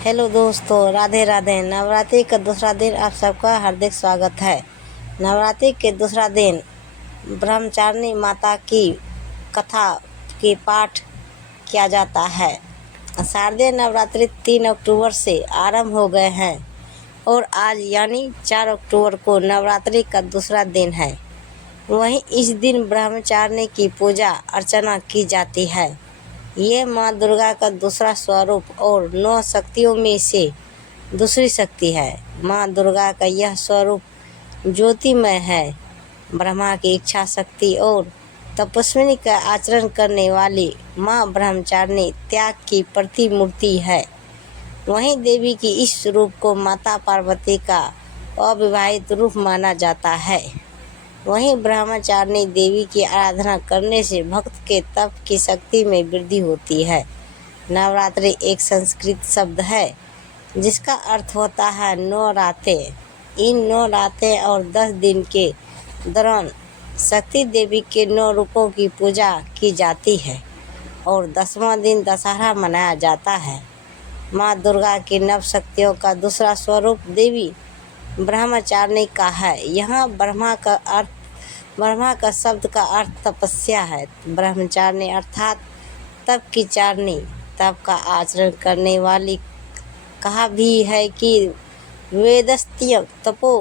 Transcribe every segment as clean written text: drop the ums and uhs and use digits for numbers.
Hello दोस्तों, राधे राधे। नवरात्रि का दूसरा दिन आप सबका हार्दिक स्वागत है। नवरात्रि के दूसरा दिन ब्रह्मचारिणी माता की कथा की पाठ किया जाता है। शारदीय नवरात्रि 3 अक्टूबर से आरंभ हो गए हैं और आज यानी 4 अक्टूबर को नवरात्रि का दूसरा दिन है। वहीं इस दिन ब्रह्मचारिणी की पूजा अर्चना की जाती है। ये माँ दुर्गा का दूसरा स्वरूप और 9 शक्तियों में से दूसरी शक्ति है। माँ दुर्गा का यह स्वरूप ज्योतिमय है। ब्रह्मा की इच्छा शक्ति और तपस्विनी का आचरण करने वाली माँ ब्रह्मचारिणी त्याग की प्रतिमूर्ति है। वहीं देवी की इस रूप को माता पार्वती का अविवाहित रूप माना जाता है। वहीं ब्रह्मचारिणी देवी की आराधना करने से भक्त के तप की शक्ति में वृद्धि होती है। नवरात्रि एक संस्कृत शब्द है जिसका अर्थ होता है 9 रातें। इन 9 रातें और 10 दिन के दौरान शक्ति देवी के 9 रूपों की पूजा की जाती है और 10वां दिन दशहरा मनाया जाता है। माँ दुर्गा की नव शक्तियों का दूसरा स्वरूप देवी ब्रह्मचारिणी का है। यहाँ ब्रह्मा का शब्द का अर्थ तपस्या है। ब्रह्मचारिणी अर्थात तप की चारणी, तप का आचरण करने वाली। कहा भी है कि वेदस्त्य तपो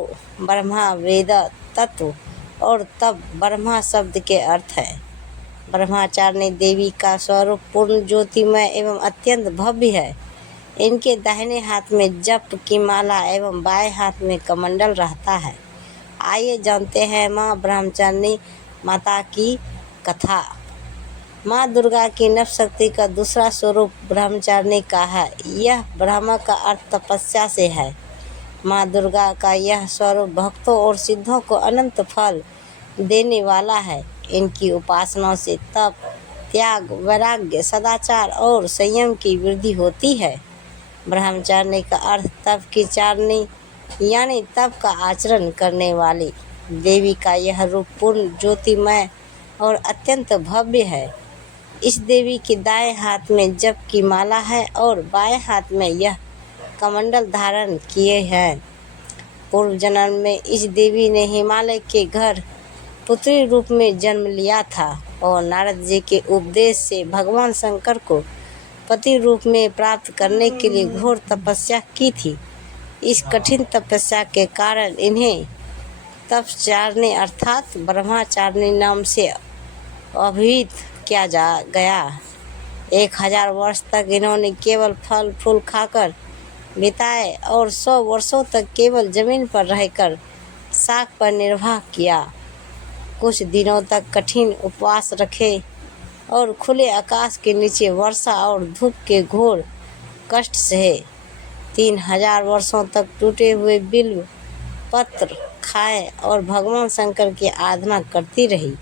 ब्रह्मा, वेद तत्व और तप ब्रह्मा शब्द के अर्थ है। ब्रह्मचारिणी देवी का स्वरूप पूर्ण ज्योतिमय एवं अत्यंत भव्य है। इनके दाहिने हाथ में जप की माला एवं बाएं हाथ में कमंडल रहता है। आइए जानते हैं माँ ब्रह्मचारिणी माता की कथा। माँ दुर्गा की नव शक्ति का दूसरा स्वरूप ब्रह्मचारिणी का है। यह ब्रह्म का अर्थ तपस्या से है। माँ दुर्गा का यह स्वरूप भक्तों और सिद्धों को अनंत फल देने वाला है। इनकी उपासना से तप, त्याग, वैराग्य, सदाचार और संयम की वृद्धि होती है। ब्रह्मचारिणी का अर्थ तप की चारणी यानी तप का आचरण करने वाली। देवी का यह रूप पूर्ण ज्योतिमय और अत्यंत भव्य है। इस देवी के दाएं हाथ में जप की माला है और बाएं हाथ में यह कमंडल धारण किए हैं। पूर्व जन्म में इस देवी ने हिमालय के घर पुत्री रूप में जन्म लिया था और नारद जी के उपदेश से भगवान शंकर को पति रूप में प्राप्त करने के लिए घोर तपस्या की थी। इस कठिन तपस्या के कारण इन्हें तपचारिणी अर्थात ब्रह्मचारिणी नाम से अभिहित किया गया। 1000 वर्ष तक इन्होंने केवल फल फूल खाकर बिताए और 100 वर्षों तक केवल जमीन पर रहकर शाक पर निर्वाह किया। कुछ दिनों तक कठिन उपवास रखे और खुले आकाश के नीचे वर्षा और धूप के घोर कष्ट सहे। 3000 वर्षों तक टूटे हुए बिल्व पत्र खाए और भगवान शंकर की आराधना करती रही।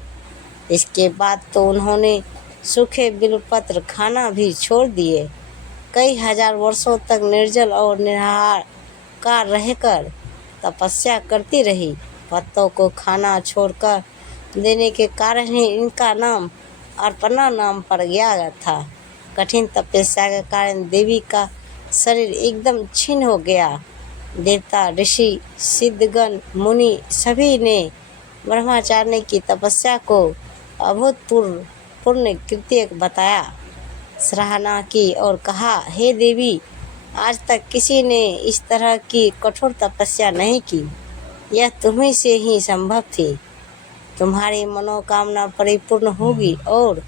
इसके बाद तो उन्होंने सूखे बिल्व पत्र खाना भी छोड़ दिए। कई हजार वर्षों तक निर्जल और निराहार का रहकर तपस्या करती रही। पत्तों को खाना छोड़कर देने के कारण ही इनका नाम अर्पणा नाम पड़ गया था। कठिन तपस्या के कारण देवी का शरीर एकदम क्षीण हो गया। देवता, ऋषि, सिद्धगण, मुनि सभी ने ब्रह्मचारिणी की तपस्या को अभूतपूर्व पुण्य कृत्य बताया, सराहना की और कहा, हे देवी, आज तक किसी ने इस तरह की कठोर तपस्या नहीं की। यह तुम्ही से ही संभव थी। तुम्हारी मनोकामना परिपूर्ण होगी और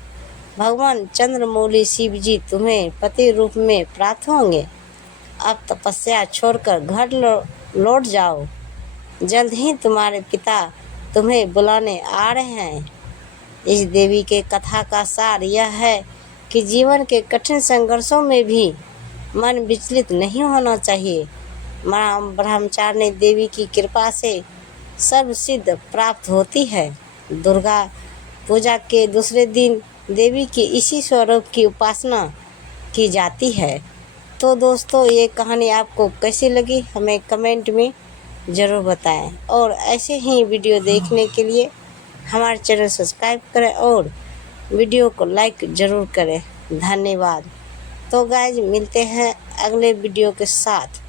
भगवान चंद्रमौली शिव जी तुम्हें पति रूप में प्राप्त होंगे। अब तपस्या छोड़कर घर लौट जाओ। जल्द ही तुम्हारे पिता तुम्हें बुलाने आ रहे हैं। इस देवी के कथा का सार यह है कि जीवन के कठिन संघर्षों में भी मन विचलित नहीं होना चाहिए। माँ ब्रह्मचारिणी देवी की कृपा से सर्व सिद्ध प्राप्त होती है। दुर्गा पूजा के दूसरे दिन देवी के इसी स्वरूप की उपासना की जाती है। तो दोस्तों, ये कहानी आपको कैसी लगी हमें कमेंट में ज़रूर बताएं और ऐसे ही वीडियो देखने के लिए हमारे चैनल सब्सक्राइब करें और वीडियो को लाइक ज़रूर करें। धन्यवाद। तो गाइज मिलते हैं अगले वीडियो के साथ,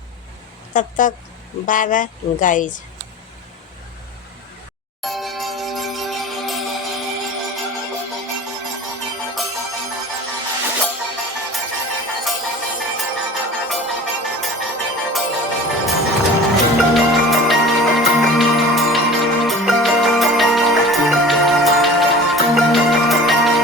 तब तक बाय बाय गाइज।